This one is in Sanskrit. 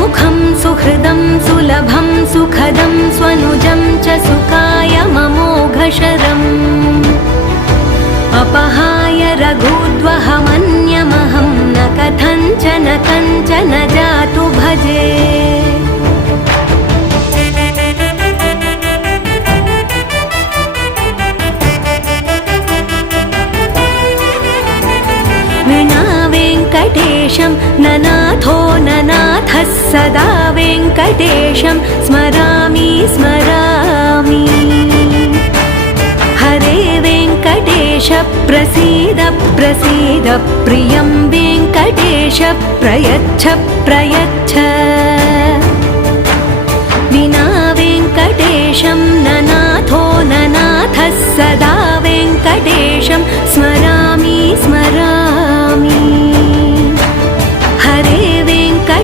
सुमुखं सुहृदं सुलभं सुखदं स्वनुजं च सुखाय ममोघशरम् अपहाय रघुद्वहमन्यमहं न कथञ्चन कञ्चन जातु भजे विना वेङ्कटेशं ननाथो ननाथः सदा वेङ्कटेशं स्मरामि स्मरामि हरे वेङ्कटेश प्रसीद प्रसीद प्रियं वेङ्कटेश प्रयच्छ प्रयच्छ